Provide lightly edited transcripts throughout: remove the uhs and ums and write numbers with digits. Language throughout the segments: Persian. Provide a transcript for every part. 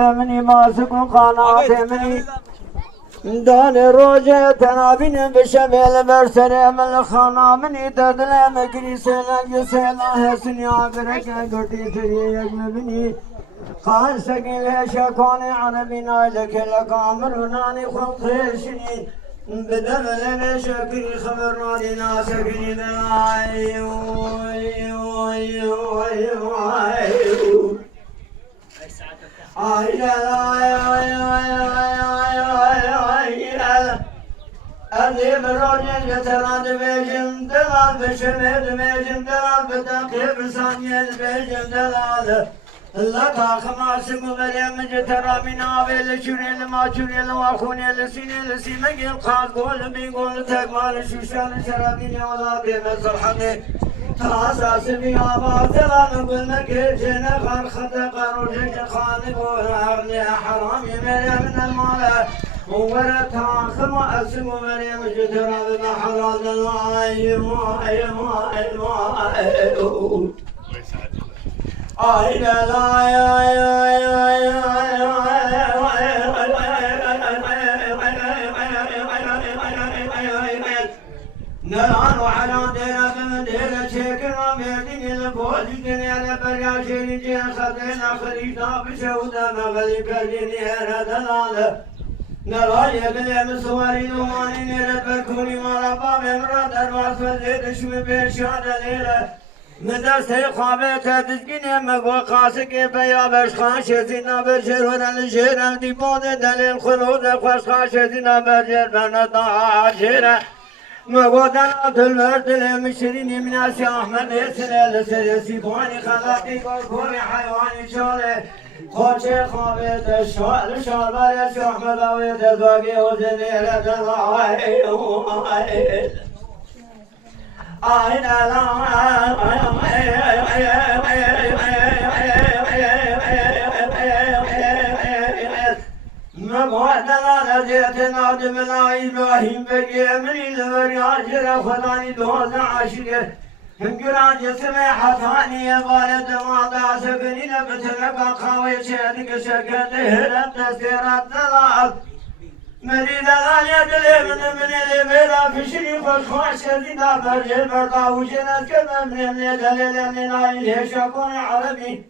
مني ماسك قناعت مني دان روجه تنابين بشمل برسر من خانا مني تدل مكري سلام يسلا حسني عبرك قرتي تريك مني خان سقيل شكون عربنا لك الكامر ناني خلقشني بدم لنا شكري خبرنا لنا سكني أذيب الرجل يتراد بيجم دلال بشمد بيجم دلال بتنقيب ثانية بيجم دلال لك خماس مريم جترى من عبيل شريل ما شريل واخوني لسيني لسيمك القاس قول بيقول تكمال شوشان شرابين ولا بيمس الحقي تاساس بيا باطلا نقول مكي جنة خرخت قروجك خالق وأغني حرامي مريم من المال ورثها خماس مريم جترى بمحراد الله أي لا نلعن وعلى دينا بمدينة شكرا بيدين البوز دنيا بريا شريجين خطينا خريطا بشهودا مغلي كرديني هنا دلالة نراجع باليم سواري نواني نيرت بكوني مرابا بمراد أرواس وزيد شمي بيشاد ليلة مدرسه خوابه تدزگینه مگو قاسق بیا بشخان شزینا برجر ورن جرم دی بود دلیل خلود خوش خاشزینا برجر بندا عجره مگو دنا دل مردل مشرینی مناسی احمد سلال سرسی بانی خلاقی کوی حیوانی شاله خوچه خوابه تشوال شال بریش احمد آوی تزواگی و زنیر دلائه أين مقعدنا نجيتنا دمنا إبراهيم بقي أمري لبرياجر خداني دوز عشر هنقران جسمي حطاني بالد مادا سكنين بتلقى خاوي شهدك شكل هرم تسيرات دلال مريد الآلية دلي من الإبرا في شريف الخوش شديدا برجل بردا وشنات كما من الدليل من الآلية شكون عربي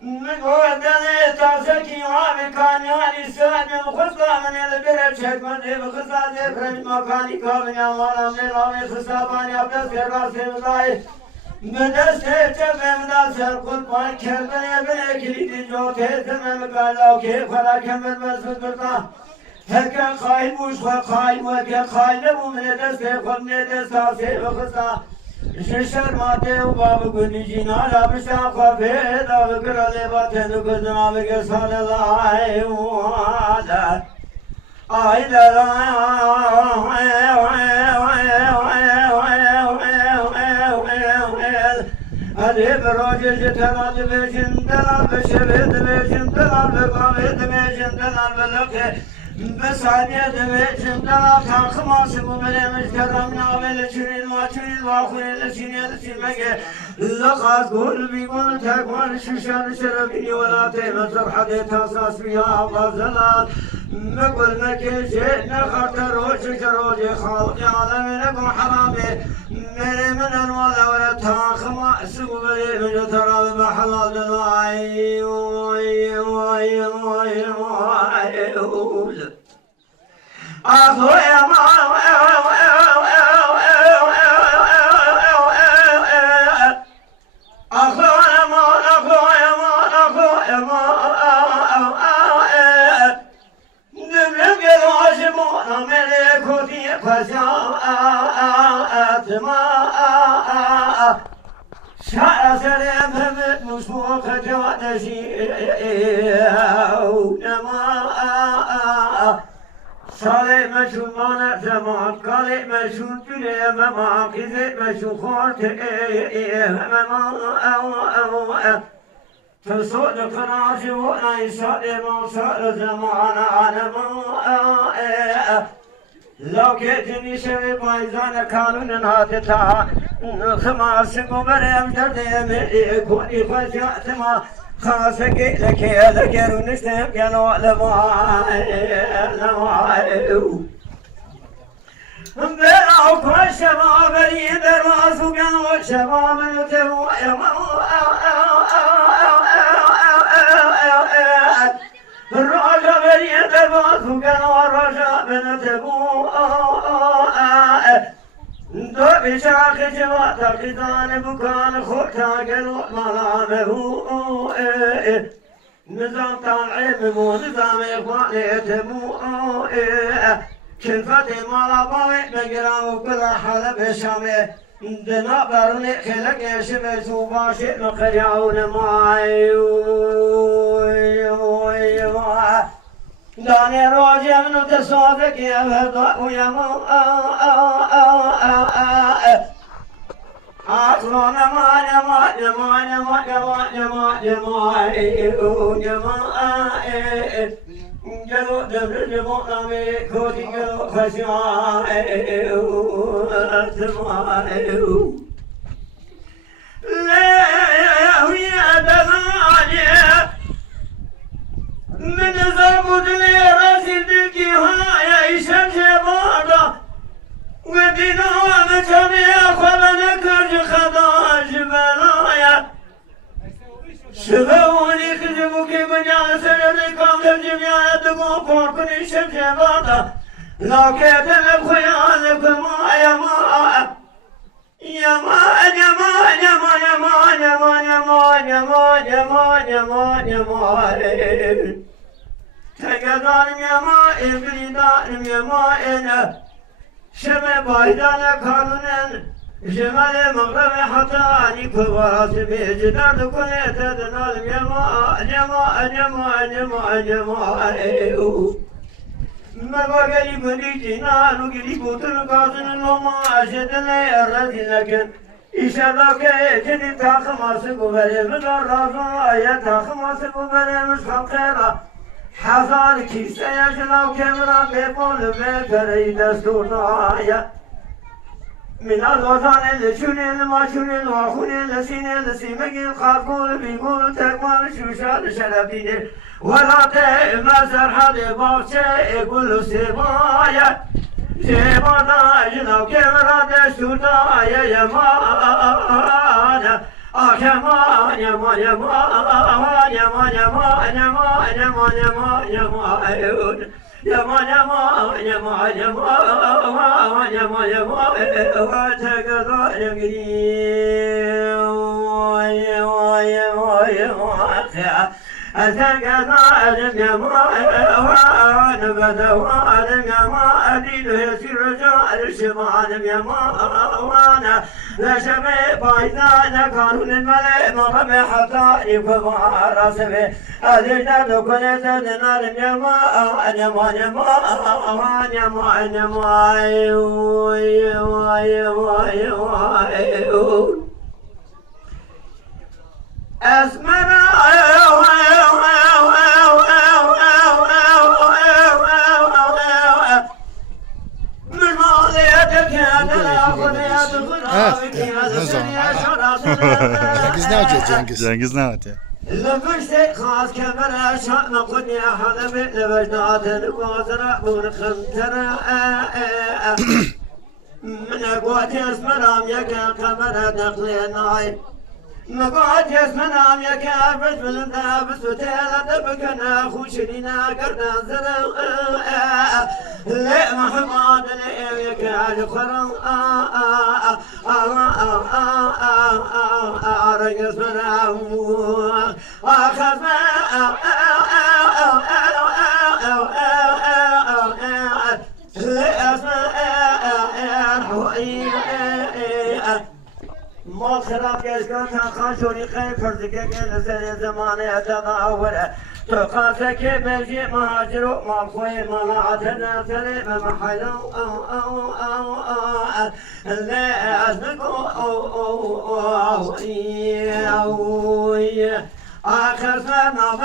من هو الدليل تاسكي وعامي كان يعني ساد من خصة من الإبرا شك من ذي بخصة ذي فرج مكاني كابن يمالا من الآلية خصاباني أبدا سيرا سيبداي مدرسة جبه مدرسة القربان كبن يبن كليد جوته تمام قالا وكيف خلا كمل بس بردا هكا خايل وش خايل وكا خايل ومن دست خم دست ساسي وخصا ششر ماته وباب غني جينا لا بشا خفه دا بكر لباتن كزنا بك صلى الله عليه وسلم اي لا هذه بروج جتنا بيجن دلال بشبه بيجن دلال بقامه بيجن دلال بلوكه بس عادية دميجن دلال كان خماس مبلي مجترمنا بلشرين واشرين واخرين لشرين لشرمكه لقاس قول بيقول تكون شوشان شربيني ولا تيمزر حديث اساس فيها افضل مقول مكي شئنا خاطر روش كروجي خالقي عالمينكم حرامي مني من الولا ولا تاخما سبلي من ترى بمحل دلائي أخويا شعر سلام همت مشفوق جوانشي صالح مشون مانع زمان قالع مشون جلي مما قزع مشون خورت تصود قناش وانا يسال ما صار زمان انا لو كنتني شوي بايزان قانون هاتتا خماس قبر امجد يمي كوني فجأت ما خاصك لك ذكر ونشتم كانوا لماي بلعوك والشباب اللي دراسوا كانوا الشباب نتبوا الرجب اللي دراسوا كانوا الرجب نتبوا دو بشاخ جوات قدان بكان خوتا قلو ملامه نظام تعليم مو نظام إخوان يتمو كلفة مالاباوي مقرام وكل حالة بشامي دنا بروني خلق يشبه سوباشي مقريعون معي داني روجي منو تصادق يا بهضاء ويا مو أصلنا جلو دبر جمعنا كودي جلو خشعاء لا يا دماني من زربود لي راسي دلكي هاي شمس بادا ودينا ومتبي أخوة نكرج خداج بلايا شبهوني كذبوك بنيان سنة كام الجميع يدقون فوركني شمس بادا لا كيتن بخيالك ما يا ما يا ما يا ما يا ما يا ما يا ما يا ما يا ما يا ما يا ما تقدرم يا ما إبريدانم يا ما إنا شمع بايدان قانونن جمال مغرب حتى أني كبارات بجدان كل تدنال يا ما يا ما يا ما يا ما يا ما ما بقولي بدي جنا نقولي بوتن قاسن لما أشد لي الرد لكن إشارة كجدي تاخماس قبله من الرازو يا تاخماس قبله مش خيرا حزار كيسة يجلو كمرا بيقول بكري دستور نايا من الوطن اللي ما شوني الواخوني لسيني لسيمكي الخافقول بيقول تكمل شوشال شربيني ولا تمزر حد باقشة يقول سيبايا سيبانا يجلو كمرا دستور نايا يمانا Yaman, yaman, yaman, yaman, yaman, yaman, yaman, yaman, yaman, yaman, yaman, yaman, yaman, لا شبه بايدان قانون الملئ مرمي حتى يفهم راسبه أدرنا دكنا تدنار يما يما يما يما يما يما أسمنا Cengiz ne atıyor Cengiz? Cengiz ne atıyor? لبشت خاص كبر شأن قدني أحد من لبشنات القوزرة مرخم ترى من قوات اسمرام يكا كبر دخلي الناي مقعد يسمنام يكا بس بالنابس وتيلا دبكنا خوشرينا قرنا زرق لي محمد لي يكا الخرم رجس منام أخذ ما خلاف يشكر كان شوري خير فرزك كان زمان تداول تقاسك بجي مهاجر ما خوي ما عدنا سليم محلو لا أزنقو آخر سنة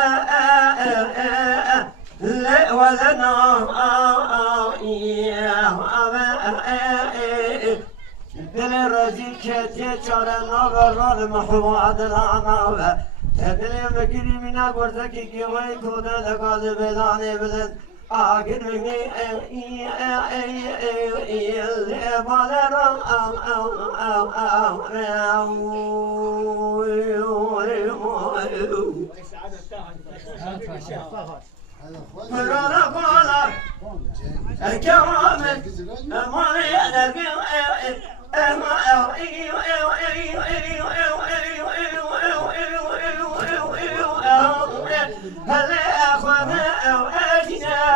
لا ولنا دل رزي كتي چارنا ورال محو عدلانا Tedele mekiri mina gorzaki ki vay koda da gazı bedane beden Agir mi balara Mırana kolar Kevamet Emaniyet هل أخذنا أو أجنا